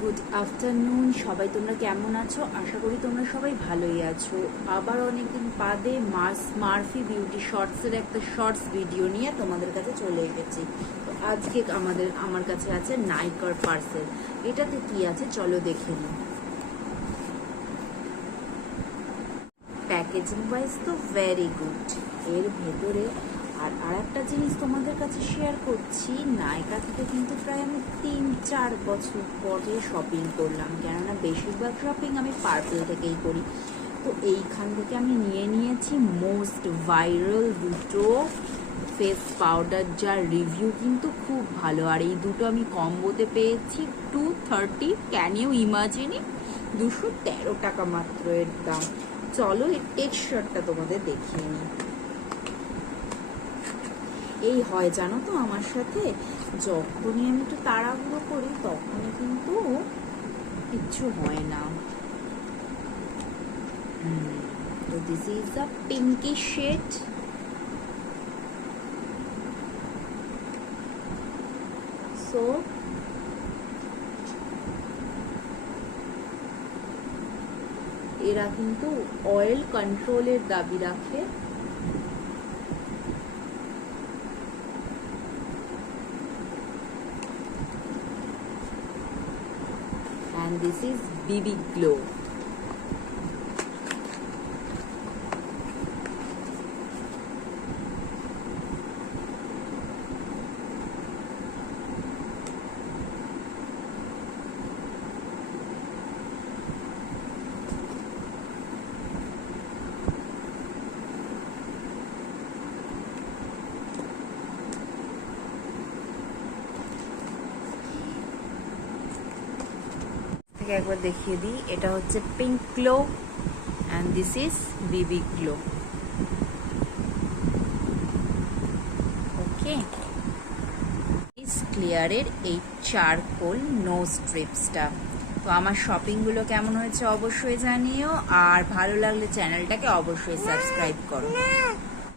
Good afternoon সবাই, তোমরা কেমন আছো? আশা করি তোমরা সবাই ভালোই আছো। আবার অনেকদিন বাদে মারফি বিউটি শর্টসের একটা শর্টস ভিডিও নিয়ে তোমাদের কাছে চলে এসেছি। তো আজকে আমার কাছে আছে নাইকার পার্সেল। এটাতে কি আছে চলো দেখে নিই। প্যাকেজিং ওয়াইজ তো ভেরি গুড। এর ভেতরে আর একটা জিনিস তোমাদের কাছে শেয়ার করছি, নাইকা থেকে কিন্তু প্রায় আমি 3-4 বছর পরে শপিং করলাম, কেননা বেশিরভাগ শপিং আমি পার্পল থেকেই করি। তো এইখান থেকে আমি নিয়েছি মোস্ট ভাইরাল দুটো ফেস পাউডার, যার রিভিউ কিন্তু খুব ভালো। আর এই দুটো আমি কম্বোতে পেয়েছি 230। Can you imagine? 213 টাকা মাত্র এর দাম। চলো এর টেক্সচারটা তোমাদের দেখিয়ে নিই। এই হয় জানো তো, আমার সাথে যখনই আমি একটু তাড়াহুড়ো করি তখনই কিন্তু কিচ্ছু হয় না। তো this is the pinky shade. So এরা কিন্তু অয়েল কন্ট্রোলের দাবি রাখে। And this is BB Glow. একবার দেখিয়ে দিই, এটা হচ্ছে pink glow and this is BB glow. Okay, ইস ক্লিয়ারের এই চারকোল নো স্ট্রিপসটা। তো আমার শপিংগুলো কেমন হয়েছে অবশ্যই জানিও, আর ভালো লাগলে চ্যানেলটাকে অবশ্যই সাবস্ক্রাইব করো।